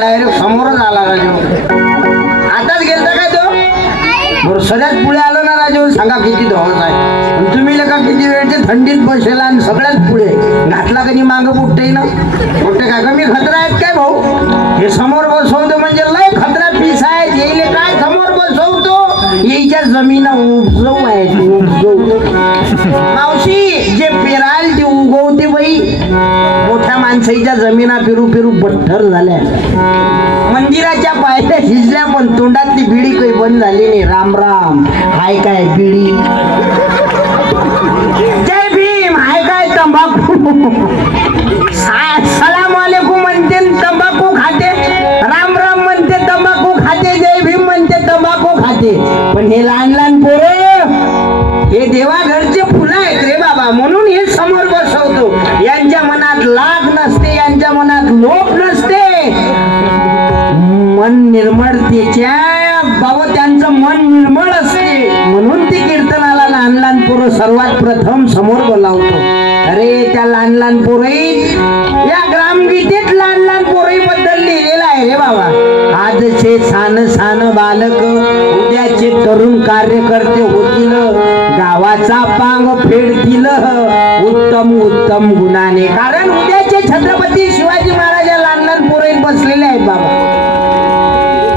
Direct समोरच आला राजू. आताच गेलता काय तो? बरं सगळ्यात पुढे आलो ना राजू. सांगा किती धवस आहे तुम्ही लका किती वेळचे थंडीत बसेला आणि सगळ्यात पुढे घातला कधी मागं बुट्टे ना बुट्टे काय कमी खतरा आहेत काय भाऊ? हे समोर बसवतो म्हणजे लय खतरा पीस आहे. येईल काय समोर बसवतो याच्या जमीन उपजव आहे. मावशी जे पेराल ते उगवते बाई. मोठ्या माणसाच्या जमिना पेरू पेरू बठ्ठर झाल्या. मंदिराच्या पायऱ्या शिजल्या पण तोंडातली बिडी काही बंद झाली नाही. राम राम हाय काय बिडी. जय भीम हाय काय तंबाखू. सलाम वालेकुम म्हणते तंबाखू खाते. राम राम म्हणते तंबाखू खाते. जय भीम म्हणते तंबाखू खाते. पण हे लहान लहान पोरं हे देवाघरचे फुलं आहेत रे बाबा. म्हणून हे समोर बसवतो. यांच्या मनात लाग नसते. यांच्या मनात लोभ नसते. मन निर्मळतेच्या बाबा त्यांचं मन निर्मळ असते. म्हणून ती कीर्तनाला लहान लहान पोरं सर्वात प्रथम समोर बोलावतो. अरे त्या लहान लहान पोरई या ग्रामगीतेत लहान लहान पोरई बद्दल लिहिलेलं आहे रे बाबा. आजचे छान छान बालक उद्याचे तरुण कार्यकर्ते होतील. गावाचा पांग फेडतील उत्तम उत्तम गुणाने. कारण उद्याचे छत्रपती शिवाजी महाराज या लहान लहान पोरई बसलेले आहेत बाबा.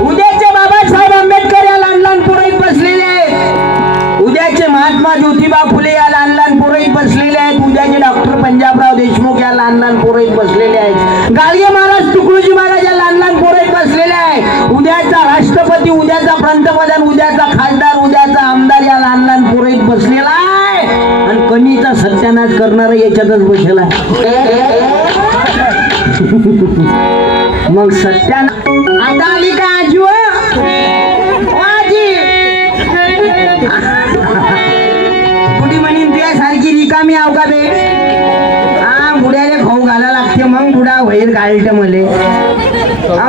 उद्याचे बाबासाहेब आंबेडकर या लहान लहान पोरई बसलेले आहेत. उद्याचे महात्मा ज्योतिबा फुले या लहान लहान पोरई बसलेले आहेत. उद्याचे डॉक्टर पंजाबराव देशमुख या लहान लहान पोरई बसलेले आहेत. गाडगे महाराज तुकडोजी महाराज या लहान लहान पोरई बसलेले आहेत. उद्याचा राष्ट्रपती उद्याचा पंतप्रधान उद्याचा खासदार उद्याचा आमदार या लहान लहान पोरईत बसलेला आहे. आणि कणीचा सत्यानाश करणार याच्यातच बसलेला आहे. मग सत्यानाश आता आली का आजी? कुठे म्हणीन तुझ्या सारखी रिकामी आव का बे? हा बुड्याले खाऊ घाला लागते मग बुडा वैर घालते मले.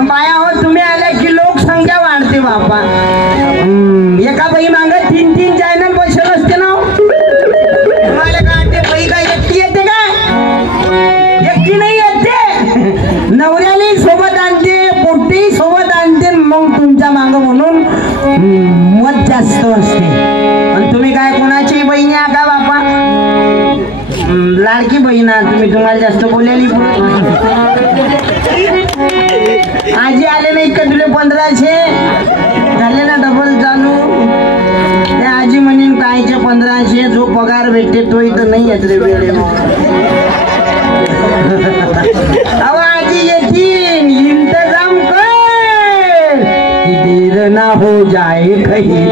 बाया हो तुम्ही आल्या की लोकसंख्या वाढते बापा. एका बाई माग 3-3 चॅनल बसेल असते ना. तुम्हाला काय बाई काय एकटी येते का? एकटी नाही येते. नवऱ्याने सोबत आणते पोट्टी सोबत आणते. मग तुमच्या माग म्हणून मत जास्त असते. आणि तुम्ही काय कोणाची बहिणी आहे का बापा? लाडकी बहीण तुम्ही. तुम्हाला जास्त बोलायली आजी आले नाही का तुले 1500 झाले ना डबल चालू. त्या आजी म्हणेन कायचे 1500 जो पगार भेटते तो इथं नाही येत रे वेळे. अहो आजी येतील इंतजाम कर देर ना हो जाए कहीं.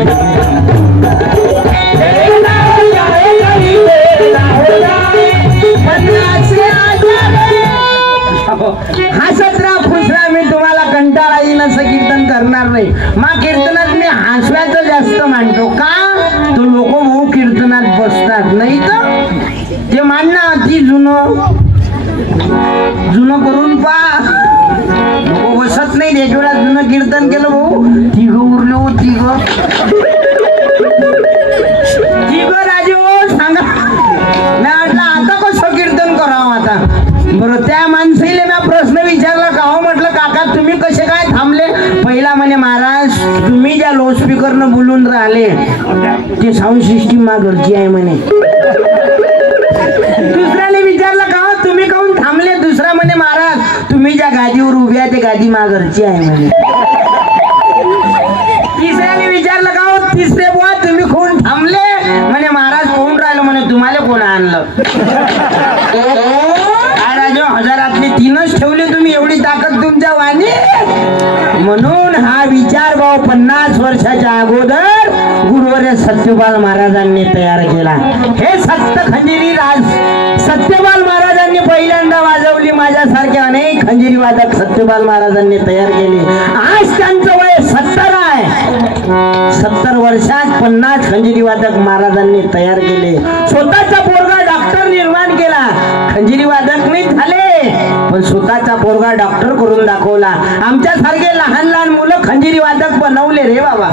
हसत राहा खुश राहा. मी तुम्हाला कंटाळा येईन असं कीर्तन करणार नाही. मग कीर्तनात मी हसव्याचं जास्त मानतो. का तो लोक भाऊ कीर्तनात बसतात नाही तर ते मानणं ती जुनं जुनं करून पा. लोक बसत नाही. एक वेळा जुनं कीर्तन केलं भाऊ तिघ उरलो तिघ राजू सांगा. मी म्हटलं आता कसं कीर्तन करावं आता. बरं त्या माणसाला मी प्रश्न विचारला का हो म्हटलं काका तुम्ही कसे काय थांबले? पहिला म्हणे महाराज तुम्ही ज्या लाऊडस्पीकरनं बोलून राहिले ते साऊंड सिस्टीम मा घरची आहे म्हणे. दुसऱ्याने विचारलं का हो तुम्ही काहून थांबले? दुसरा म्हणे महाराज तुम्ही ज्या गादीवर उभे आहे ते गादी मा घरची आहे म्हणे. तिसऱ्याने विचारलं का हो तिसरे बुवा तुम्ही कोण थांबले? म्हणे महाराज कोण राहिलो म्हणे तुम्हाला कोण आणलं? हजारातले 3च ठेवले तुम्ही. एवढी ताकद तुमच्या वाणी. म्हणून हा विचार भाऊ 50 वर्षाच्या अगोदर गुरुवर्य सत्यपाल महाराजांनी तयार केला. हे सप्त खंजिरी राज सत्यपाल महाराजांनी पहिल्यांदा वाजवली. माझ्यासारखे अनेक खंजिरी वादक सत्यपाल महाराजांनी तयार केले. आज त्यांचं वय 70 आहे. 70 वर्षात 50 खंजिरी वादक महाराजांनी तयार केले. स्वतःचा पोरगा डॉक्टर निर्माण केला. खंजिरी वादक नाही झाले पण स्वतःचा पोरगा डॉक्टर करून दाखवला. आमच्या सारखे लहान लहान मुलं खंजिरी वादक बनवले रे बाबा.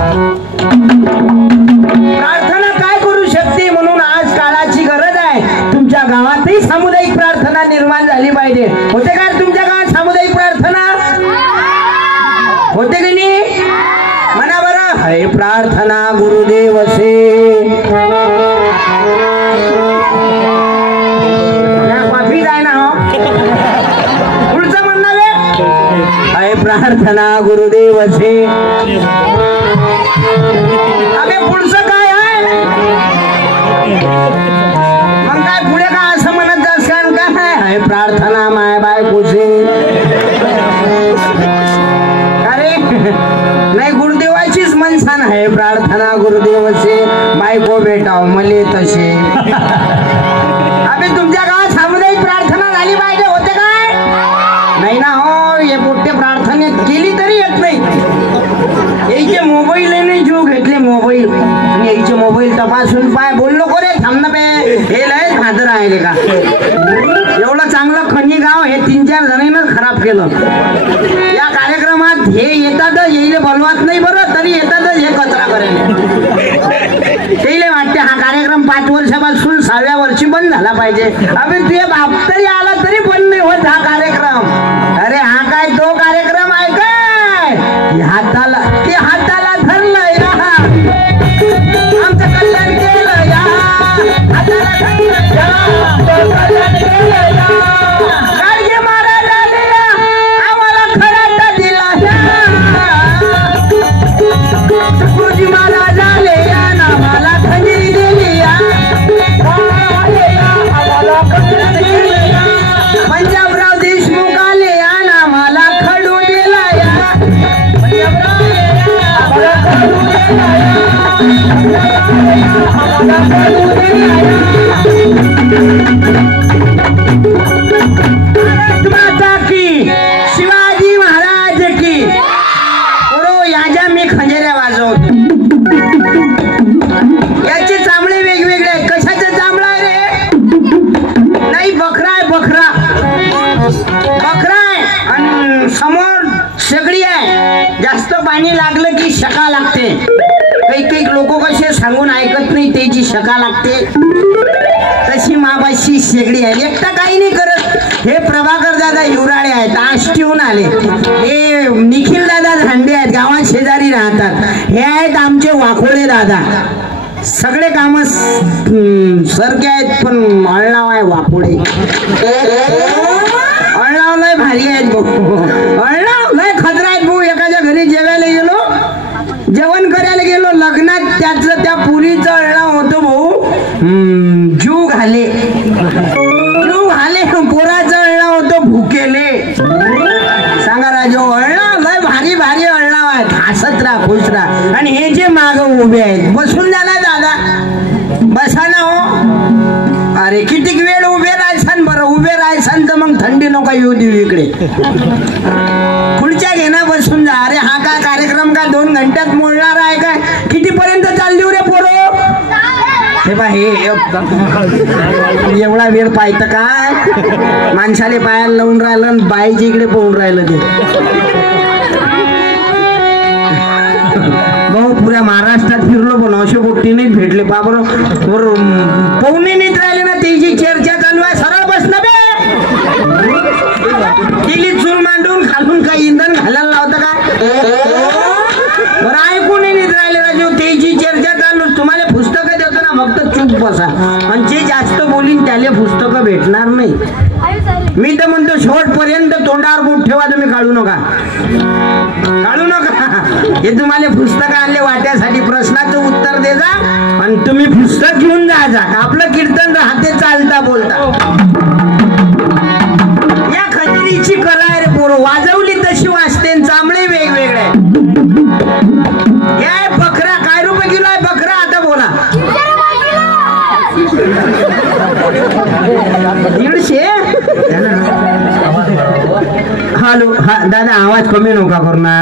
प्रार्थना काय करू शकते? म्हणून आज काळाची गरज आहे. तुमच्या गावातही सामुदायिक प्रार्थना निर्माण झाली पाहिजे. होते का तुमच्या गावात सामुदायिक प्रार्थना? प्रार्थना गुरुदेव से कॉफी जाय ना पुढचं म्हणणार आहे प्रार्थना गुरुदेव से अबे पुढचं काय आहे मग काय पुढे काय असं म्हणत जासान काय आहे प्रार्थना माय बायको से अरे नाही गुरुदेवाचीच मनसान आहे प्रार्थना गुरुदेव से बायको भेटाव मले तसे अबे तुमच्या गावात सामुदायिक प्रार्थना झाली पाहिजे होते काय नाही ना हो हे मोठे प्रार्थनेत केली तरी येत नाही याचे मोबाईल नाही जीव घेतले मोबाईल आणि याचे मोबाईल तपासून पाय बोललो को रे थांब ना बे हे लय खादर आहे का एवढं चांगलं खनी गाव हे 3-4 जणांना खराब केलं या कार्यक्रमात हे येतात येईल बोलवत नाही बरं तरी येतातच हे कचरा करायला ते वाटते हा कार्यक्रम 5 वर्षापासून 6व्या वर्षी बंद झाला पाहिजे अबे तुझे बाप तरी आला तरी बंद नाही होत हा कार्यक्रम अरे हा काय तो कार्यक्रम आहे काय हाताला धरलं या आमचं कल्याण केलं या हाताला धरलं या कल्याण केलं या गाडगे महाराज आले या आम्हाला खराटा दिला या गुरुजी महाराज आले या आम्हाला खंजीरी दिली या पंजाबराव देशमुख आले या आम्हाला खडू दिला या माता की शिवाजी महाराज की बरो याच्या मी खंजेऱ्या वाजवतो याचे चांबळे वेगवेगळे आहेत कशाचे चांबळा आहे रे नाही बकरा आहे बकरा आहे आणि समोर शेगडी आहे जास्त पाणी लागलं की शका लागते काही लोक कसे सांगून ऐकत नाही त्याची शका लागते तशी मापाशी शेगडी आहे एकटा काही नाही करत हे प्रभाकर दादा युवराळे आहेत आष्टीहून आले हे निखिल दादा धांडे आहेत गावात शेजारी राहतात हे आहेत आमचे वाकोळे दादा सगळे काम सरके आहेत पण अळनाव आहे वाकोळे अळनाव लय भारी आहेत भाऊ अळनाव लय खतरा आहेत भाऊ एखाद्या घरी जेवायला गेलो जेवण करायला गेलो लग्नात त्याचं त्या पुरीचं अळनाव होतं भाऊ जीव घाले पोराचं अळनाव होतं भुकेले सांगा राजो अळनाव लय भारी भारी अळनाव आहेत हसत राहा खुश राहा आणि हे जे माग उभे आहेत बसून द्या ना दादा बसा ना हो अरे किती वेळ उभे राहायसान बरं उभे राहायसान तर मग थंडी नका येऊ देऊ इकडे खुर्च्या घेणं बसून जा अरे हा काय कार्यक्रम का 2 घंट्यात मोडणार आहे काय कितीपर्यंत चालली रे पोरो हे बा हे एवढा वेळ पाहिजे काय माणसाले पायाला लावून राहिलं आणि बाईच्या इकडे पोहून राहिलं ते भाऊ पुऱ्या महाराष्ट्रात फिरलो पण असे गोष्टी नाही भेटले बाबर पोहणे नेत राहिले ना त्याची चर्चा चालू आहे सरळ बस ना बे दिल्लीत चूल मांडून खालून काही इंधन घालायला लावतं का बरं ऐकून नेत राहिले राजू त्याची चर्चा चालू तुम्हाला पुस्तकं देतो ना फक्त चूप बसा आणि जे जास्त बोलीन त्याला पुस्तकं भेटणार नाही मी तर म्हणतो शेवटपर्यंत तोंडावर बोट ठेवा तुम्ही काढू नका हे तुम्हाला पुस्तक आणले वाट्यासाठी प्रश्नाचं उत्तर दे जा आणि तुम्ही पुस्तक घेऊन जा आपलं कीर्तन राहते चालता बोलता या खंजिरीची कला आहे रे पोरं वाजवली तशी वाजते चांबळे वेगवेगळे या बकरा काय रुपये किलो आहे बकरा आता बोला 150 हॅलो हा दादा आवाज कमी नका करू ना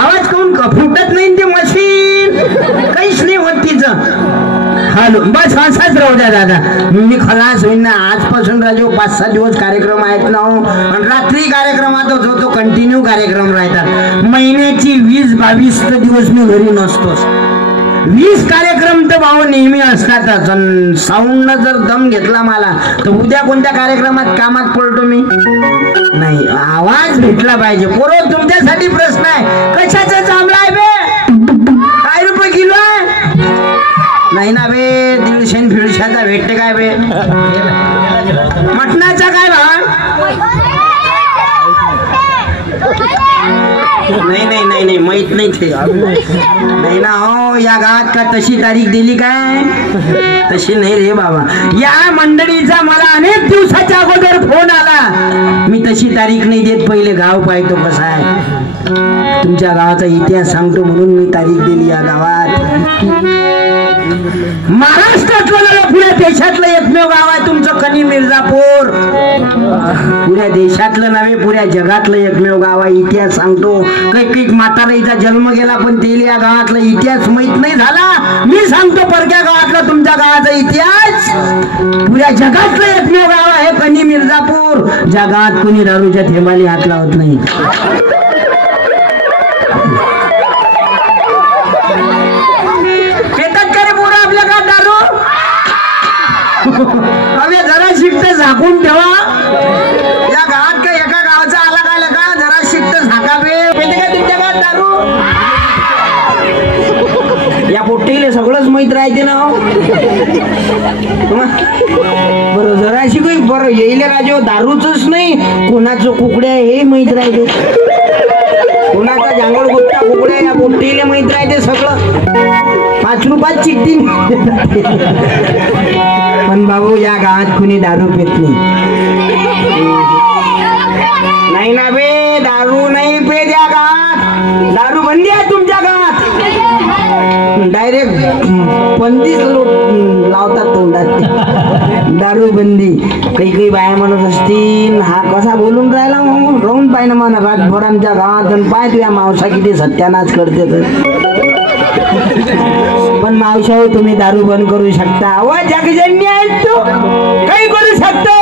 आवाज कोण फुटत नाही ते मशीन काहीच नाही होत तिचं हॅलो बस असाच राहू द्या दादा मी खलास होईन ना आजपासून राजू 5-6 दिवस कार्यक्रम आहेत ना आणि रात्री कार्यक्रमातच होतो कंटिन्यू कार्यक्रम राहतात महिन्याची 20-22 दिवस मी घरी नसतोच 20 कार्यक्रम तर भाऊ नेहमी असतातच साऊंड जर दम घेतला मला तर उद्या कोणत्या कार्यक्रमात कामात पडतो मी नाही आवाज भेटला पाहिजे पोरो तुमच्यासाठी प्रश्न आहे कशाचा चांबला आहे बे नाही ना बे, 150 फिडशाचा भेटते काय बे? मटणाचा काय भाव? नाही माहित नाही ते नाही ना हो. या गावात का तशी तारीख दिली काय? तशी नाही रे बाबा. या मंडळीचा मला अनेक दिवसाच्या अगोदर फोन आला. मी तशी तारीख नाही देत, पहिले गाव पाहतो कसा आहे. तुमच्या गावाचा इतिहास सांगतो म्हणून मी तारीख दिली या गावात. महाराष्ट्रातलं पुऱ्या देशातलं एकमेव गाव आहे तुमचं कनी मिर्जापूर. पुऱ्या देशातलं नव्हे, पुऱ्या जगातलं एकमेव गाव आहे. इतिहास सांगतो. कैक म्हातारीचा जन्म गेला पण तेली या गावातला इतिहास माहित नाही झाला. मी सांगतो परक्या गावातला तुमच्या गावाचा इतिहास. पुऱ्या जगातलं एकमेव गाव आहे कनी मिर्जापूर. जगात कुणी दारूच्या थेंबाली हात लावत नाही. अबे जरा शिक्त झाकून ठेवा. या गावात काय एका गावाचा आला काय का? जरा शिक्त झाकावे. माहिती का तुमच्या गावात दारू? या पोट्टीले सगळंच माहित राहते ना. बरं जराशी काही बरं येईल राजो, दारूच नाही कोणाचं कुकड्या हे माहित राहते. कोणाचा जांगड गुट्टा कुकड्या या पोट्टीले माहित राहते सगळं. 5 रुपयात चिठ्ठी. पण बाबू या गावात कुणी दारू पित नाही ना बे. दारू नाही पेत या गावात. दारू बंदी आहे तुमच्या गावात. डायरेक्ट बंदीच लावतात तोंडात. दारू बंदी. काही बाया म्हणत असतील हा कसा बोलून राहिला. राहून पाहिजे म्हणा रातभर आमच्या गावात. पाय तुझ्या मावसा किती सत्यानाश करते तर. पण मावशा हो तुम्ही दारू बंद करू शकता. व जगजन्य आहेत तू काही करू शकतो.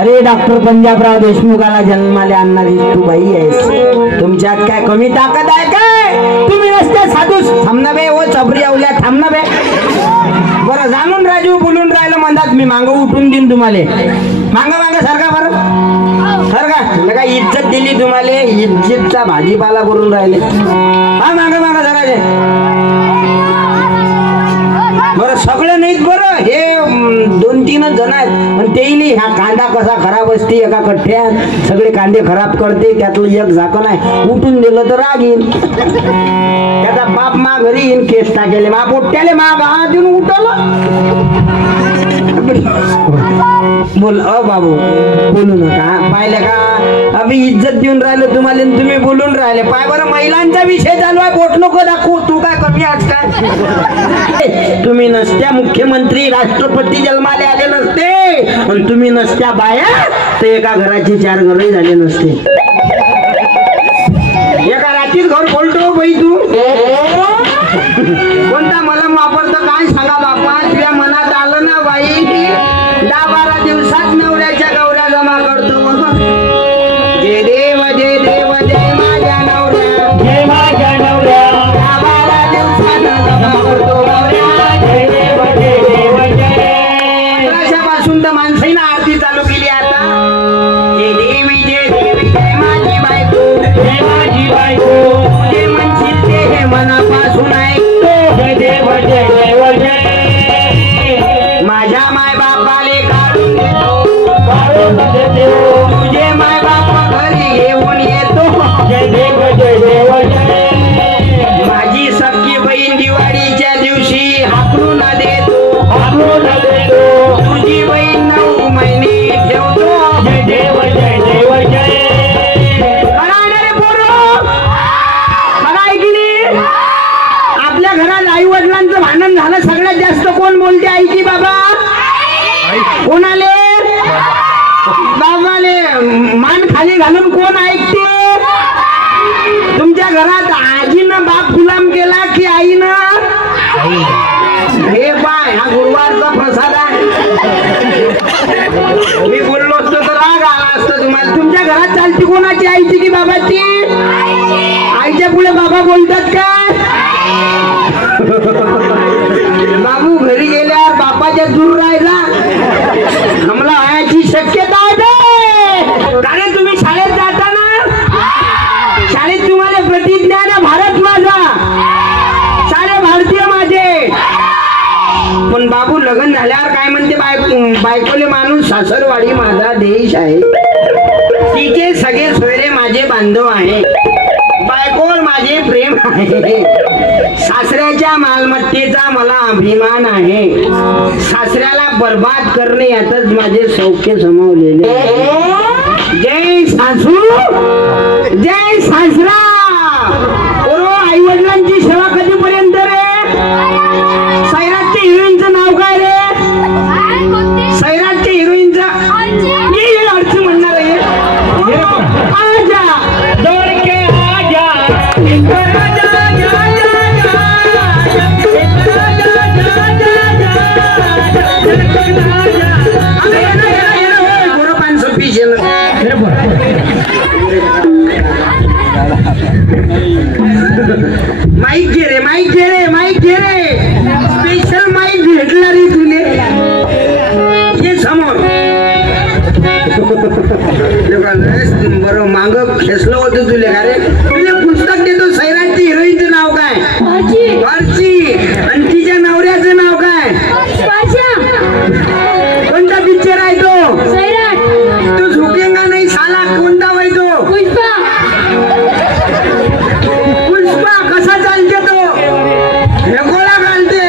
अरे डॉक्टर पंजाबराव देशमुखाला जन्माले आणणारी तू बाई आहेस. तुमच्यात काय कमी ताकद आहे काय? तुम्ही नसते साधू. थांबना बे ओ चबरी आवल्या थांबना बे. बरं जाणून राजू बोलून राहिलं म्हणतात मी मांग उठून देईन तुम्हाला. मांग सारखा बरं सारखा का इज्जत दिली तुम्हाला. इज्जतचा भाजीपाला करून राहिले. हा मांग जरा बरं सगळे नाहीत. बरं हे 2-3 जण आहेत पण तेही हा कांदा कसा खराब असते एका कठ्ठ्यात. सगळे कांदे खराब करते. त्यातलं एक झाकण आहे. उठून दिलं तर राग येईल. त्याचा बाप मा घरी येईन केस टाकेले. मा पोट्याले मा गावात येऊन उठवलं. बोल बाबू बोलू नका. पाहिले का आम्ही इज्जत देऊन राहिलो तुम्हाला तुम्ही बोलून राहिले. पाय बरं महिलांचा विषय चालू आहे. बोट नको दाखवू. तू काय कमी आज काय? तुम्ही नसत्या मुख्यमंत्री राष्ट्रपती जन्माले आले नसते. पण तुम्ही नसत्या बाया तर एका घराची 4 घरही झाले नसते. एका रात्रीत घर बोलतो बाई तू. कोणता मलम वापरतो काय सांगा बापा. तुझ्या मनात आलं ना बाई 10-12 दिवसात नवऱ्याच्या गौऱ्या जमा करतो. जय देव जय देव जय माझ्या नवऱ्या. जय माझ्या नवऱ्या. 10-12 दिवसात जमा करतो गौऱ्या. जय देव जय देव जय. वर्षापासून तर माणसाईनं आरती चालू केली आता. जय देवी जय देवी जय माझी बायको. जय माझी बायको. जे म्हणशील ते हे मनापासून ऐकतो. जय देव जय देव जय. माझ्या माय बापाले काढून देतो. तुझे माय बापा घरी घेऊन येतो. जय देव जय देव जय. माझी सख्खी बहीण दिवाळीच्या दिवशी हाकलून देतो. तुझी बहीण 9 महिने ठेवतो. जय देव जय देव जय. आपल्या घरात आई वडिलांचं भांडण झालं. सगळ्यात जास्त कोण बोलते? आई की बाबा? कोणाले? बाबाले. मान खाली घालून कोण ऐकते? तुमच्या घरात आजीनं बाप गुलाम केला की आईनं? हे बाय हा गुरुवारचा प्रसाद आहे. मी बोललो असतो तर राग आला असतो तुम्हाला. तुमच्या घरात चालती कोणाची? आईची की बाबाची? आईच्या पुढे बाबा बोलतात काय? बाबू घरी गेल्यावर बापाच्या दूर राहायचा हमला व्हायची शक्यता आहे. कारण तुम्ही शाळेत जाताना शाळेत तुम्हाला प्रतिज्ञा ना भारत माझा सारे भारतीय माझे. बायकोले माणूस सासरवाडी माझा देश आहे, तिचे सगळे सोयरे माझे बांधव आहे, बायकोवर माझे प्रेम आहे, सासऱ्याच्या मालमत्तेचा मला अभिमान आहे, सासऱ्याला बर्बाद करणे यातच माझे सौख्य समावलेले आहे. जय सासू जय सासरा. आई वडिलांची सेवा कधीपर्यंत रे? सैराटच्या हिरोईनचं नाव काय रे? सैराटच्या हिरोईनचं अर्थ म्हणणार आहे. आजा दोडके आजा माईक घे रे, माईक घे रे, माईक घे रे, स्पेशल माईक भेटला रे तुले. ये समोर बरं माग खेचलं होतं तुले का रे? तुले पुस्तक देतो. सैराटची हिरोईनचं नाव काय? अर्ची. आणि तिच्या नवऱ्याचं नाव काय? कोणता पिक्चर आहे तो? तू झुकेंगा नाही साला. कोणता वय तो? पुष्पा. कसा चालते तो? हेकोला घालते.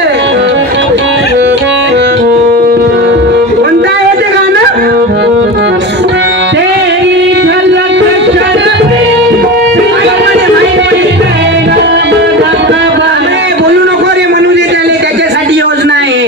कोणता आहे ते गाणं? बोलू नको रे, म्हणू दे त्याले, त्याच्यासाठी योजना आहे.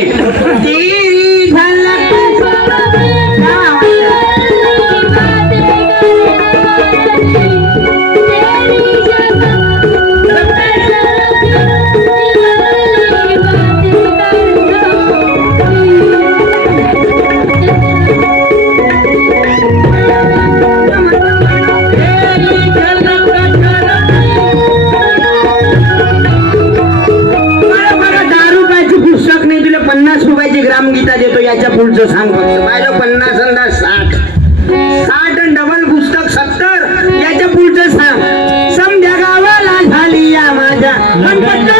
ग्रामगीता देतो. याच्या पुढचं सांग फक्त. माझं 50 अंदाज 60 आणि डबल पुस्तक 70. याच्या पुढचं सांग. समजा गावाला झाली या माझ्या मनपट्ट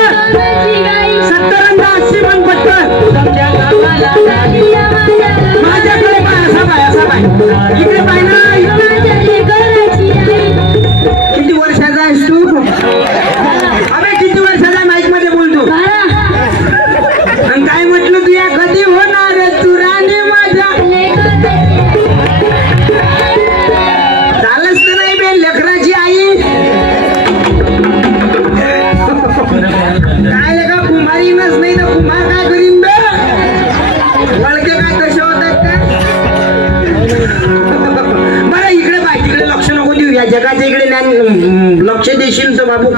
70 अंदाज 80 मनपट्ट. माझ्याकडे पाय असा पाय असा पाय इकडे पाय ना. किती वर्षाचा आहेस तू? अबे किती वर्षाचा? माईक मध्ये बोलतो. आणि काय म्हटलं तू? या कधी होणार तू राणी माझ्या? चालच तर नाही बे लेकराची आई. काय लेका कुमारीनच नाही तर कुमार काय करीन बे? वळके काय कसे होतात का? बरं इकडे बाय, तिकडे लक्ष नको देऊ. या जगाच्या इकडे लक्ष देशील तर बाबू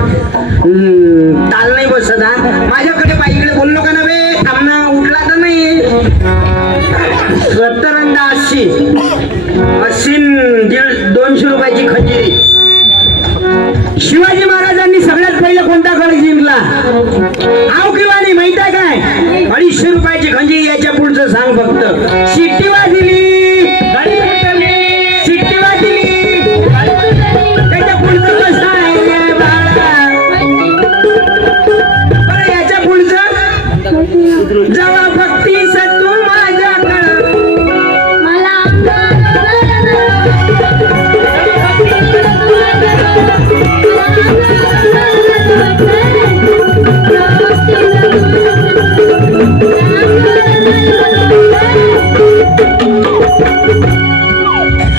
ताल नाही बसत. हा माझ्याकडे बाई इकडे बोललो का ना बे? थांबना, उठला तर नाही. 70 अंदाज 80 200 रुपयाची खजिरी. शिवाजी महाराजांनी सगळ्यात पहिले कोणता गड जिंकला? हाव किंवा नाही माहित आहे काय? 250 रुपयाची खंजीरी. याच्या पुढचं सांग फक्त. शिट्टी वाजली, शिट्टी वाजली. त्याच्या पुढचं कसं आहे? बरं याच्या पुढचं जेव्हा भक्तीस तू माझ्याकडं मला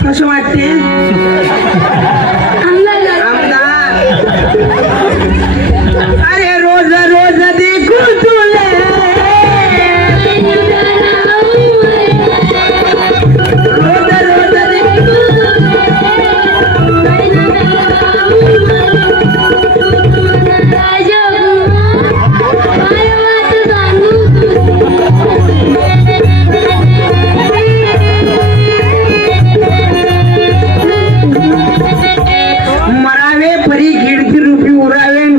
कसं वाटते? अरे रोज रोज देखू तुले, रोज रोज देखू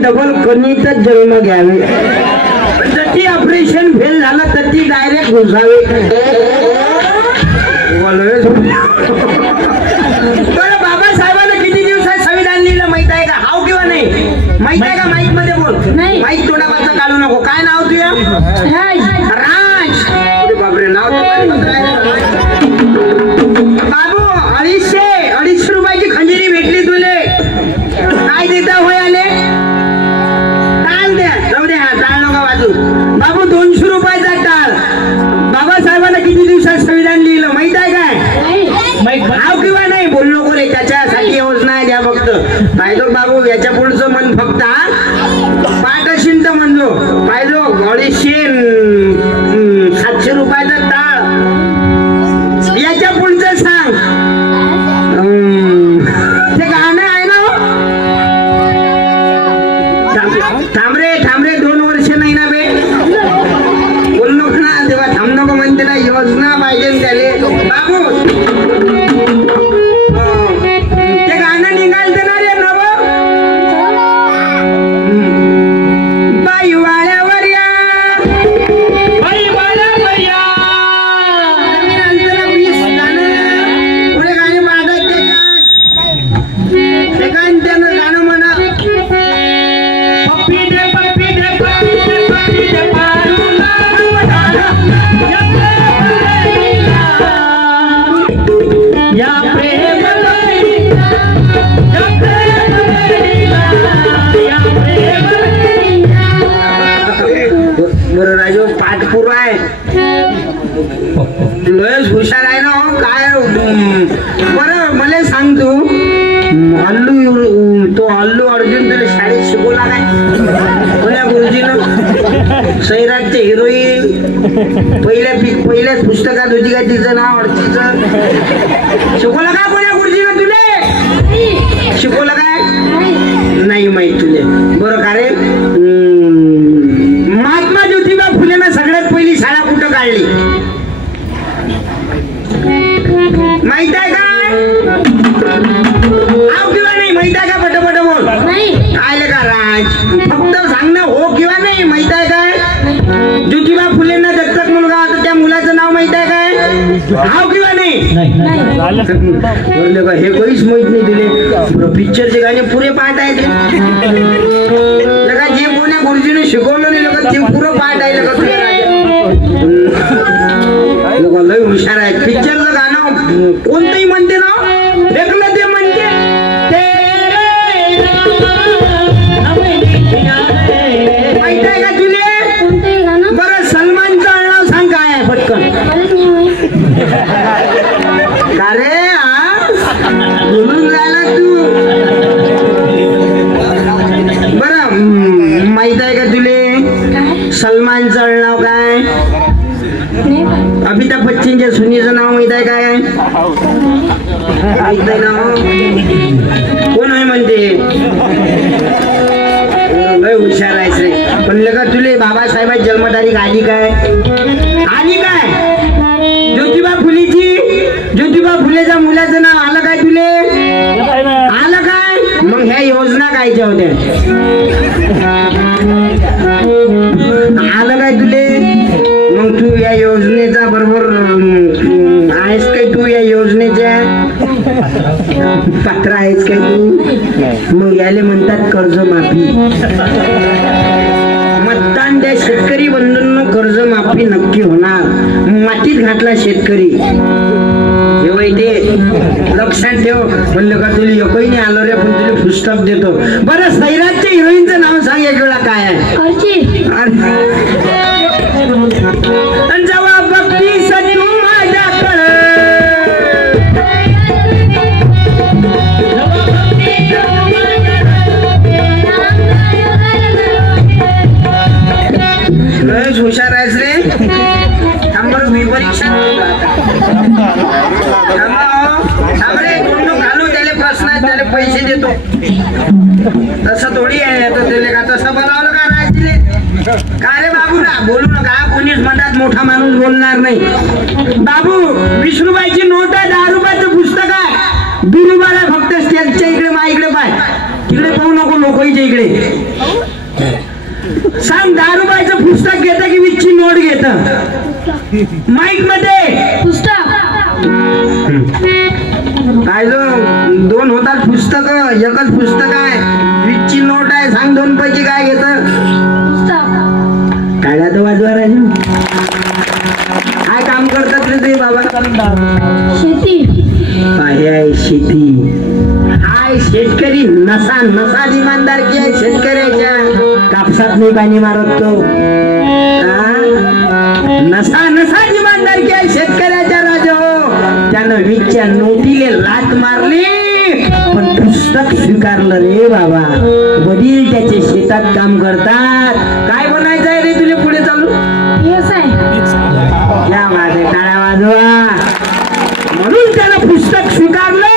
डबल कणीतच जन्म घ्यावे. जशी ऑपरेशन फेल झालं तर ती डायरेक्ट घुसावे. बरं बाबासाहेबांना किती दिवसात संविधान लिहिलं माहित आहे का? हाव किंवा नाही माहित आहे का? माईक मध्ये बोल. माईक तोंडावरचं काढू नको. काय नाव तुझं? राज. बापरे नाव नाही बोल नको रे, त्याच्यासाठी योजना आहे द्या फक्त. पाहिजो बाबू याच्या पुढचं मन फक्त पाठ असेल तर म्हणलो पाहिजो 700 रुपयाचं टाळ याच्या पुढचं सांग. ते गाणं आहे ना थांबरे 2 वर्ष नाही ना बे बोल नको ना तेव्हा थांब नको म्हणते ना. योजना पाहिजे त्याले बाबू. ते गाणं निघालते ना रे नव बाई वाड्यावर या पुढे गाणे मागत ते गाणं त्यानं गाणं म्हणा पप्पी दे पप्पी दे पप्पी दे पप्पी दे पारूला या प्रेम बरं राजू पाठपुरा आहे लयच हुशार आहे ना काय. बरं मला सांग तू अल्लू अर्जुन तुला शाळेत शिकवला काय कोण्या गुरुजीनं. सैराटचे हिरोईन पहिल्याच पुस्तकात होती का तिचं नाव अर्चीचं शिकवलं का कोण्या गुरुजीनं तुले शिकवलं काय नाही माहित तुले. बरं का रे महात्मा ज्योतिबा फुलेनं सगळ्यात पहिली शाळा कुठं काढली माहित आहे काय. किंवा नाही माहित आहे का पटपट बोल. आले का राज फक्त सांग ना हो किंवा नाही माहित आहे काय. ज्योतिबा फुलेंना दत्तक मुलगा होता त्या मुलाचं नाव माहित आहे काय हाव किंवा नाही. हे काहीच माहित नाही तुले. पिक्चरचे गाणे पुरे पाठ आहे ते लगा जे कोण्या गुरुजीने शिकवलं नाही लगा ते पुरं पाठ आहे लगा तुला लोक लय हुशार आहेत. पिक्चरचं गाणं कोणतंही म्हणते ना देखलं ते म्हणते माहित आहे का तुले. बरं सलमानचं नाव सांग काय आहे पटकन. का रे बोलून राहिला तू. बरं माहित आहे का तुले सलमानचं नाव काय. अमिताभ बच्चनच्या सुनीचं नाव माहित आहे काय माहित आहे ना कोण आहे म्हणते. लय हुशार आहेस रे. म्हणलं का तुले बाबासाहेबांची जन्मतारीख आली काय ज्योतिबा फुलेच्या मुलाचं नाव आलं काय तुले आलं काय. मग ह्या योजना कायच्या होत्या आलं काय तुले. मग तू या योजनेचा बरोबर आहेस काय तू या योजनेच्या पात्र आहेस काय तू. मग याले म्हणतात कर्जमाफी. मतदान द्या शेतकरी बंधूंनो कर्जमाफी नक्की होणार. मातीत घातला शेतकरी हे ते लक्षात ठेव. म्हणलं का तुला एकही नाही आलो रे पण तुला फुस्टॉप देतो. बरं सैराटच्या हिरोईनचं नाव सांग एक वेळा काय आहे. जेव्हा भक्ती सजू माझ्याकडे लयच हुशार आहेस रे. थांबर मी परीक्षा घालू त्याला प्रश्न त्याला पैसे देतो तसं थोडी आहे. त्याला का तसं बोलावलं का नाही का रे बाबू ना बोलू नका. कोणीच म्हणतात मोठा माणूस बोलणार नाही. बाबू 20 रुपयाची नोट आहे 10 रुपयाचं पुस्तक आहे. बिरुबाला फक्त स्टेजच्या इकडे मा इकडे पाय तिकडे पाहू नको लोकांच्या इकडे सांग 10 रुपयाचं पुस्तक घेतं की 20ची नोट घेतं. माईक मध्ये पुस्तक काय जो 2 होतात पुस्तक एकच पुस्तक आहे 20ची नोट आहे. सांग 2 पैकी काय घेतं काय गातो वाजवा राजू. काय काम करतात रे ते बाबा. शेती आहे शेती हाय शेतकरी नसा इमानदारकी आहे शेतकऱ्याच्या. कापसात नाही पाणी मारत तो नसा इमानदारकी आहे शेतकऱ्याच्या राजा. त्यानं वीजच्या नोटीले लात मारली पण पुस्तक स्वीकारलं रे बाबा. वडील त्याचे शेतात काम करतात. काय बनायचं आहे रे तुला पुढे चालू? या माझे टाळ्या वाजवा. म्हणून त्यानं पुस्तक स्वीकारलं.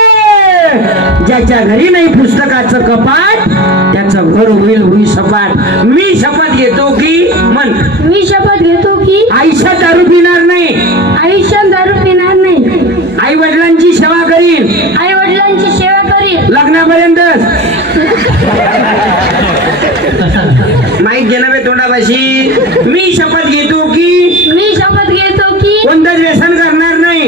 ज्याच्या घरी नाही पुस्तकाचं कपाट त्याचं घर होईल सपाट. मी शपथ घेतो की मी शपथ घेतो की आयुष्यात दारू पिणार नाही. आई वडिलांची सेवा करीन. लग्नापर्यंत माहीत घेणं बे तोंडापाशी. मी शपथ घेतो की कोणतंच व्यसन करणार नाही.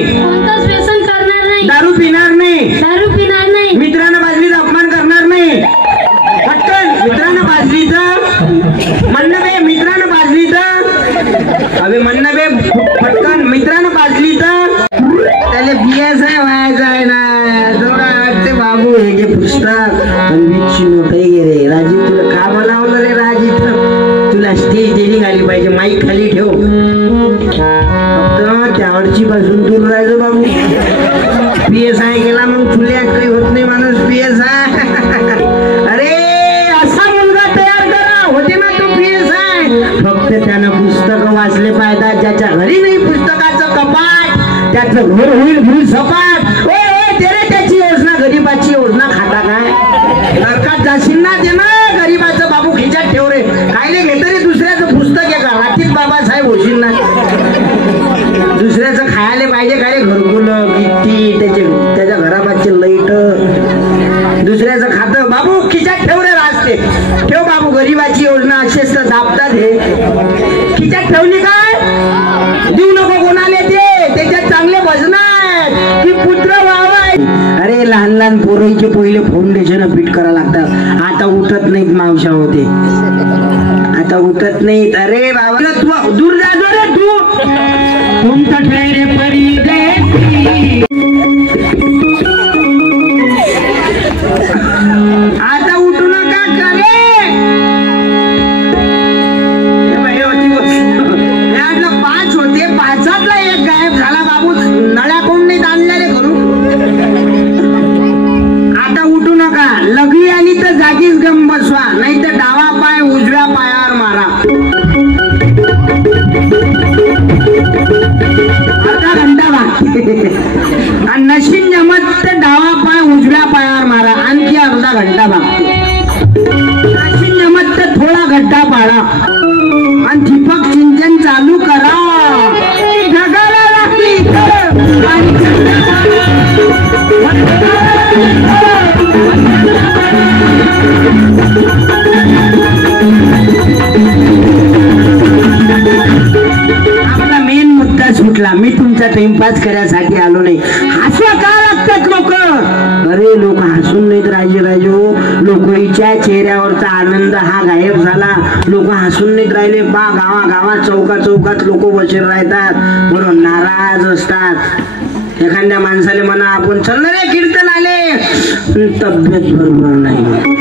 दारू पिणार नाही. मित्रांना बाजलीचा अपमान करणार नाही. पटकन मित्रांना बाजलीचं म्हणणं बे. मित्रांना बाजलीचं अबे म्हणणं बे. पटकन मित्रांना बाजलीचं त्याला बियाच आहे व्हायचं आहे ना. ते बाबू हे जे पुस्तक गे रे राजी. तुला का बोलावलं रे राजी? तुला स्टेज देणी आली पाहिजे. माईक खाली ठेव. फक्त त्यावरची पासून दूर राहायचं बाबू. PSI केला मग तुला काही होत नाही माणूस. PSI अरे असा मुलगा तयार करा. होते ना तो PSI. फक्त त्यानं पुस्तक वाचले पाहिजे. ज्याच्या घरी नाही पुस्तकाचं कपाट त्याचं घर होईल सपाट. त्याची योजना गरीबाची योजना खाता काय? नरकात जाशील ना ते ना. गरीबाचं बाबू खिचात ठेव रे. कायले घेत रे दुसऱ्याचं पुस्तक आहे का? रात्रीत बाबासाहेब होशील ना. दुसऱ्याचं खायला पाहिजे काय? घरकुलं किती त्याच्या घराबाचे लाईट. दुसऱ्याचं खातं बाबू खिचात ठेव रे. रास्ते ठेव बाबू. गरीबाची योजना असेच तर दाबतात. हे खिचात ठेवली काय? देऊ नको कोणाला ते. त्याच्यात चांगले भजन आहेत की पुत्र व्हावा. अरे लहान पोरांचे पहिले फाउंडेशन फिट करा लागतात. आता उठत नाहीत. मावशा होते आता उठत नाहीत. अरे बाबा तू दूर जातो रे. तू तुमचं ठेरे परी आता उठू नका करे. पाच होते. पाचातला एक गायब झाला बाबू. नळ्या कोण नाही आणलेले करू. आता उठू नका. लघवी आली तर जागीच गम बसवा. नाही तर डावा पाय उजव्या पायावर मारा. अर्धा घंटा बाकी. आणि नशीन जमत तर डावा पाय उजव्या पायावर मारा. आणखी अर्धा घंटा बाकी. नशीन जमत तर थोडा गड्डा पाडा आणि ठिबक सिंचन चालू करा. जगाला लागली आपला मेन मुद्दा सुटला. मी तुमचा टाइमपास करायसाठी आलो नाही. हसवा का लागतात लोक? अरे लोक हसून नाहीत राजे लोकांच्या चेहऱ्यावरचा आनंद हा गायब झाला. लोक हसून नाहीत राहिले. गावागावात चौकात लोक बसेल राहतात. बरोबर नाराज असतात. एखाद्या माणसाले म्हणा आपण चल रे कीर्तन आले. तब्येत बरोबर नाही.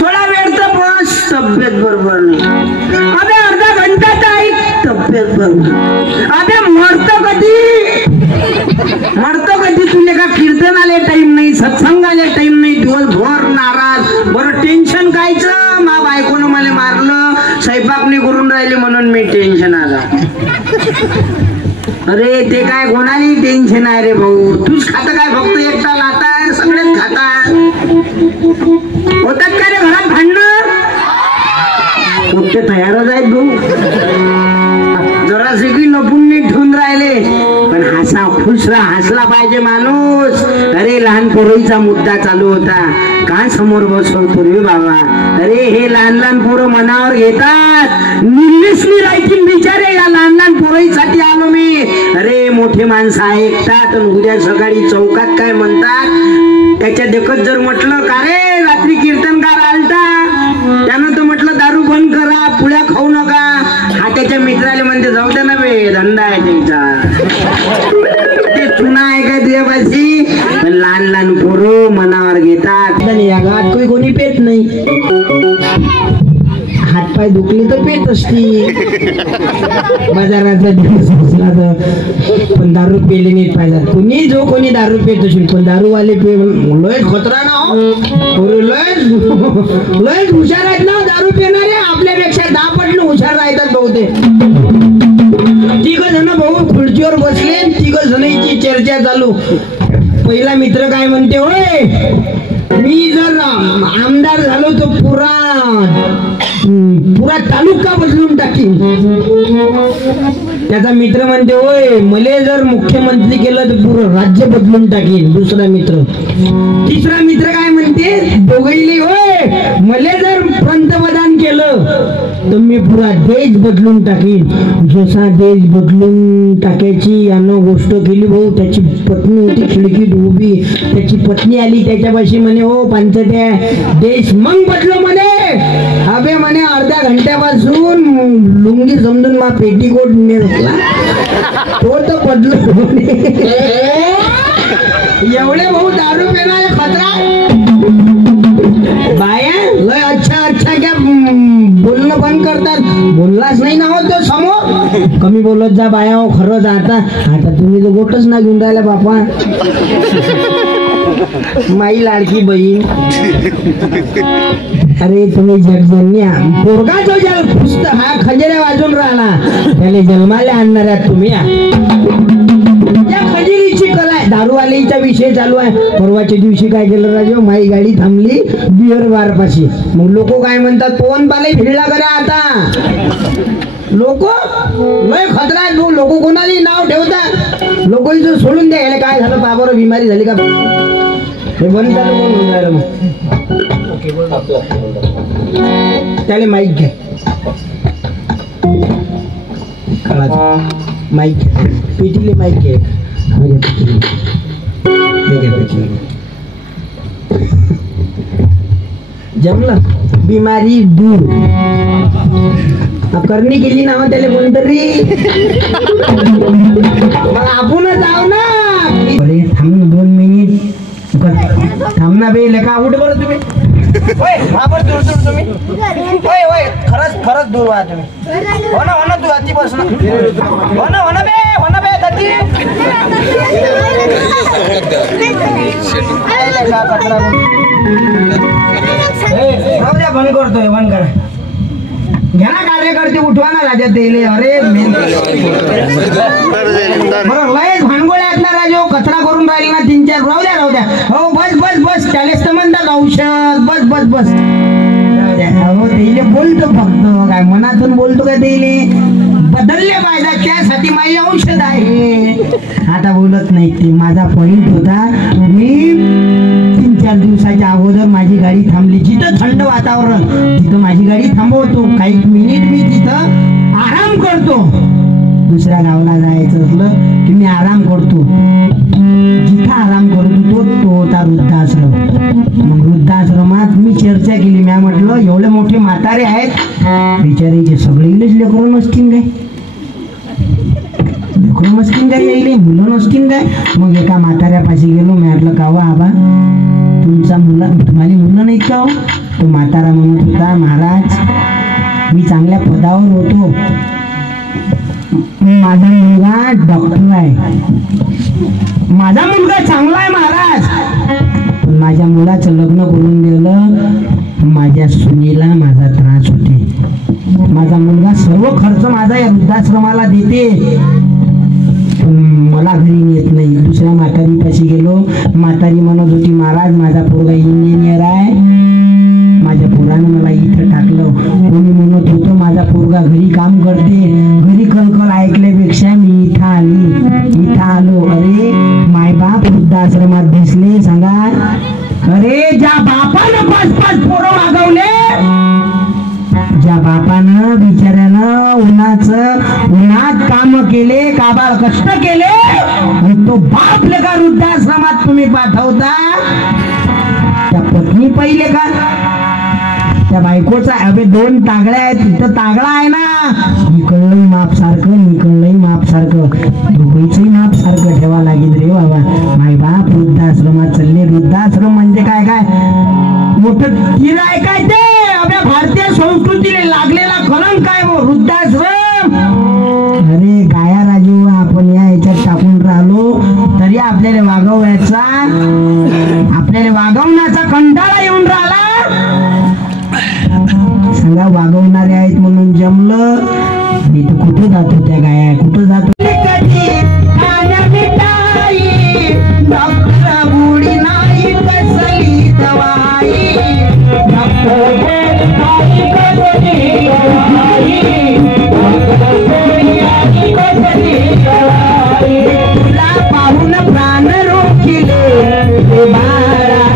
थोडा वेळ तर बस. तब्येत बरोबर नाही. अबे अर्धा घंटा तर ऐक. तब्येत बरोबर. अबे मरतो कधी तुले का? कीर्तन आले टाइम नाही. सत्संग आले टाइम नाही. दिवसभर नाराज. बरं टेन्शन कायचं? मा बायकोनं मला मारलं. स्वयंपाक नाही करून राहिले म्हणून मी टेन्शन आला. अरे ते काय कोणाला टेन्शन आहे रे भाऊ? तूच खात काय? फक्त एकटा लाता? सगळेच खातात. होतात का रे घरात भांडणं? कुठे तयारच आहेत भाऊ. जरा सगळी लपून ठेवून राहिले. पण हसला पाहिजे माणूस. अरे लहान पोरीचा मुद्दा चालू होता. का समोर बसवतो रे बाबा? अरे हे लहान पोरं मनावर घेतात. निल्लीसनी राहतील बिचारे. या लहान पोरीसाठी आलो मी. अरे मोठे माणसं ऐकतात. उद्या सकाळी चौकात काय म्हणतात त्याच्या देखत जर म्हटलं का रे रात्री कीर्तनकार आलता त्यानं तर म्हटलं दारू बंद करा, पुळ्या खाऊ नका. हा त्याच्या मित्राले म्हणते जाऊ दे ना बे, धंदा आहे त्यांचा. ते चुना आहे काय तुझ्यापाशी? लहान पोरं मनावर घेतात. या गावात कोणी पेत नाही. हातपाय हातपाय दुखले तर पेत असती. बाजाराचा दिवस असला तर पण दारू पेले नाही पाहिजे. कोणी जो कोणी दारू पेत असेल पण दारूवाले पे लय खतरा ना हो. लय हुशार आहेत ना दारू पेणारे. आपल्यापेक्षा 10 पट हुशार राहतात बहुतेक. तिघ जण भाऊ खुर्चीवर बसले. तिघ जणांची चर्चा चालू. पहिला मित्र काय म्हणते, होय मी जर आमदार झालो तर पुरा तालुका बदलून टाकीन. त्याचा मित्र म्हणते, होय मले जर मुख्यमंत्री केलं तर पुरं राज्य बदलून टाकीन. दुसरा मित्र. तिसरा मित्र काय म्हणते, दोघैले, होय मले जर पंतप्रधान केलं तर मी पुरा देश बदलून टाकीन. जसा देश बदलून टाकायची यानं गोष्ट केली भाऊ. त्याची पत्नी होती खिडकीत उभी. त्याची पत्नी आली त्याच्यापाशी म्हणे, हो पंचत्या देश मग बदलो म्हणे. अबे म्हणे अर्ध्या घंट्यापासून लुंगी समजून मा पेटीकोट तो तर बदलो म्हणे. एवढे भाऊ दारू पिणारे खतरा. बाया लय अच्छा क्या बोलणं बंद करतात. बोललाच नाही ना हो तो समोर. कमी बोलत जा बाया हो. खरंच आता तुम्ही तर गोटच ना घेऊन राहिला बापा. माई लाडकी बहीण. अरे तुम्ही जगजन्या पोरगा जो पुस्तक हा खजेऱ्या वाजून राहिला त्याला जन्माला आणणाऱ्या तुम्ही. या खजिरीची कला आहे. दारूवालीचा विषय चालू आहे. परवाच्या दिवशी काय केलं राजू, माई गाडी थांबली बिअर बार पाशी. मग लोक काय म्हणतात, पोहन पाले भिडला करा. आता लोक लय खतरा आहेत भाऊ. लोक कोणालाही नाव ठेवतात. लोक इथं सोडून द्या. काय झालं बाबर बिमारी झाली का हे बंद झालं म्हणून राहिलं. मग त्याला माईक घ्या. माईक पेटीले माईक घे. जमलं. बिमारी दूर करणी केली ना त्याला कोणतरी. मग आपणच जाऊ ना. अरे थांब 2 मिनिट. थांब ना बे. लेखा उठ बरं तुम्ही. दूर तुम्ही. होय खरंच दूर व्हा तुम्ही. हो ना तू अति बस ना. हो ना बे दादी. बंद करतोय. बंद करा. घ्या ना कार्यकर्ते उठवा ना राजा तेले. अरे बरं लयच भांडगोळ्या आहेत ना राजो. कचरा करून राहील ना 3-4. राहू द्या. हो बस त्यालेच तर म्हणतात औषध. बस राहू द्या. हो तेले बोलतो फक्त. काय मनातून बोलतो का तेले. बदलले पाहिजे त्यासाठी माझी औषध आहे. आता बोलत नाही ते. माझा पॉइंट होता, मी 3-4 दिवसाच्या अगोदर माझी गाडी थांबली. जिथं थंड वातावरण तिथं माझी गाडी थांबवतो. काही मिनिट मी तिथं आराम करतो. दुसऱ्या गावाला जायचं असलं की मी आराम करतो. जिथं आराम करतो तो होता वृद्धाश्रम. मग वृद्धाश्रमात मी चर्चा केली. मी म्हटलं एवढे मोठे म्हातारे आहेत बिचारीचे सगळे लेकरं नसतील काय. लेकरं नसतील काय यायले. मुलं नसतील काय. मग एका म्हाताऱ्यापाशी गेलो. मी म्हटलं का आबा तुम्हाला मुलं नाहीत का हो. तो म्हातारा म्हणत होता, महाराज मी चांगल्या पदावर होतो. माझा मुलगा डॉक्टर आहे. माझा मुलगा चांगला आहे महाराज. पण माझ्या मुलाचं लग्न करून दिलं. माझ्या सुनीला माझा त्रास होते. माझा मुलगा सर्व खर्च माझा या वृद्धाश्रमाला देते. मला घरी येत नाही. दुसऱ्या म्हातारीपाशी गेलो. म्हातारी म्हणत होती, महाराज माझा पोरगा इंजिनियर आहे. माझ्या पोरानं मला इथं टाकलं. कोणी म्हणत होतं माझा पोरगा घरी काम करते. घरी कलकल ऐकल्यापेक्षा मी इथं आलो. अरे मायबाप वृद्धाश्रमात दिसले सांगा. अरे ज्या बापानं 5-5 पोरं मागवले, ज्या बापानं बिचाऱ्यानं उन्हात काम केले, काबाळ कष्ट केले, तो बाप लेका वृद्धाश्रमात तुम्ही पाठवता. त्या पत्नी पहिले का त्या बायकोचा. अबे 2 तागड्या आहेत. तिथं तागडा आहे ना. इकडलंही माप सारखं दोघीचंही माप सारखं ठेवा लागेल रे बाबा. माय बाप वृद्धाश्रमात चालले. वृद्धाश्रम म्हणजे काय मोठं तीर आहे काय ते. आपल्या भारतीय संस्कृतीने लागलेला कलंक काय हो वृद्धाश्रम. अरे गाया राजू आपण या याच्यात टाकून राहिलो तरी आपल्याला वागवण्याचा कंटाळा येऊन राहिला. सगळ्या वागवणारे आहेत म्हणून जमलं. मी तर कुठे जातो त्या गाया कुठे जातो. बुडी नाही कसली दवाई तुला पाहून प्राण रोखिले बाळा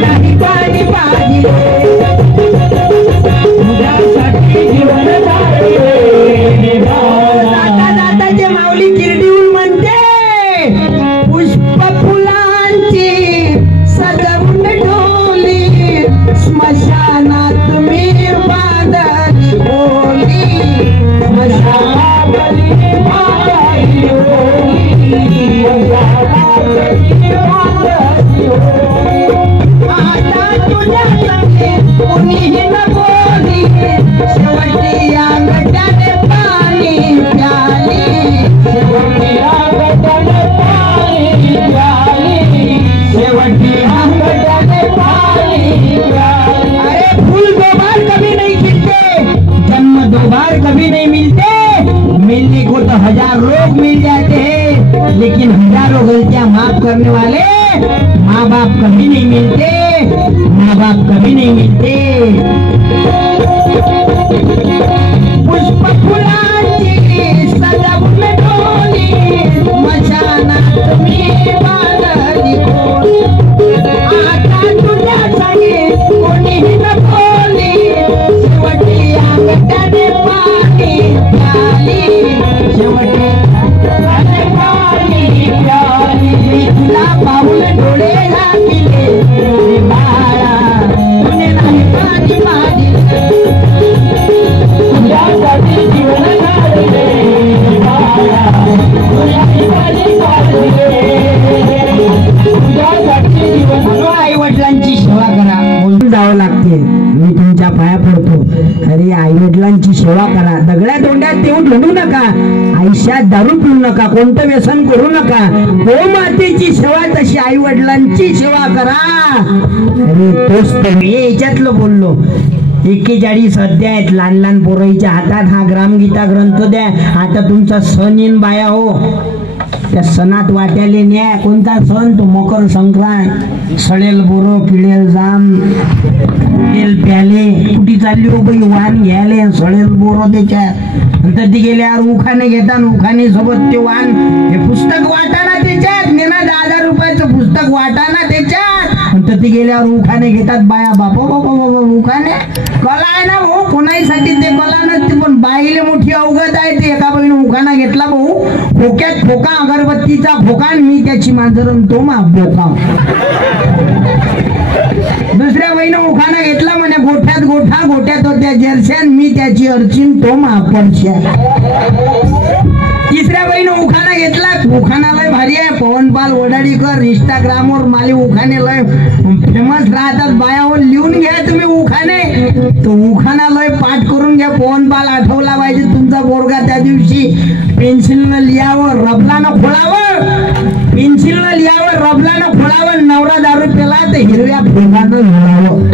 नाही पाणी पाहिजे तुझ्यासाठी जीवन जाता जाता जे माऊली किरडीहून म्हणते पुष्प फुलांची सजवून ढोली स्मशानात मी बांधली बोली आता तुझ्या संगे कोणीही न बोली शेवटी अंगठ्याने पाणी प्याली शेवटी अंगठ्याने पाणी प्याली. अरे फूल दो बार कभी नहीं खिलते जन्म दो बार कभी नहीं मिलते मिलने को तो 1000 लोग मिल जाते हैं लेकिन हजारों गलतियां माफ करने वाले माँ बाप कभी नहीं मिलते. पुष्प फुलांची सजवून ढोली मशानात मी बांधली खोली. आता तुझ्या संगे कोणीही न बोली शेवटी अंगठ्याने पाणी प्याली शेवटी मी तुला पाहून डोळे लागले बाळा कोणी नाही पाणी पाहिजे तुझ्यासाठी जीवन आई वडिलांची सेवा करा बोलून जावं लागते. मी तुमच्या पाया पडतो. अरे आई वडिलांची सेवा करा. दगड्या तोंड्यात देऊन लढू नका. आयुष्यात दारू पिऊ नका. कोणतं व्यसन करू नका. गोमातेची सेवा तशी आई वडिलांची सेवा करा. अरे तोच तर मी याच्यातलं बोललो. 41 अध्याय आहेत लहान लहान पोराईच्या हातात. हा ग्रामगीता ग्रंथ द्या. आता तुमचा सण येईन बाया हो. त्या सणात वाट्याले न्या. कोणता सण तो मकर संक्रांत. सडेल बोरो पिळेल जाम तेल प्याले कुठे चालली हो बाई वाण घ्यायले सडेल बोरो त्याच्यात नंतर ती गेल्यावर उखाणे घेतात. उखाणे सोबत ते वाण हे पुस्तक वाटाना त्याच्यात नेना 10,000 रुपयाचं पुस्तक वाटाना त्याच्यात नंतर ती गेल्यावर उखाणे घेतात बाया. बापो बाबा उखाणे कला आहे ना भाऊ कोणासाठी ते कला नसते पण बाईले मोठी अवगत आहे. ते एका बाईने उखाणा घेतला भाऊ खोक्यात खोका अगरबत्तीचा खोका मी त्याची मांजरण तो मा बोका. दुसऱ्या बाईनं उखाणा घेतला म्हणे गोठ्यात गोठा गोठ्यात होत्या जर्शन मी त्याची अर्चिन तो मा परश्या. तिसऱ्या बाईनं उखाणा घेतला. उखाणा लय भारी आहे. पवनपाल वडाडीकर इंस्टाग्रामवर माली उखाणे लय फेमस राहतात. बायावर लिहून घ्या तुम्ही उखाणे. तो उखाणा लय पाठ करून घ्या. पवनपाल आठवला पाहिजे तुमचा पोरगा त्या दिवशी पेन्सिलनं लिहावं रबलानं खोळावं. पेन्सिलनं लिहावं रबलानं खोळावं. नवरा दारू पेला तर हिरव्या फुलानं झोडावं.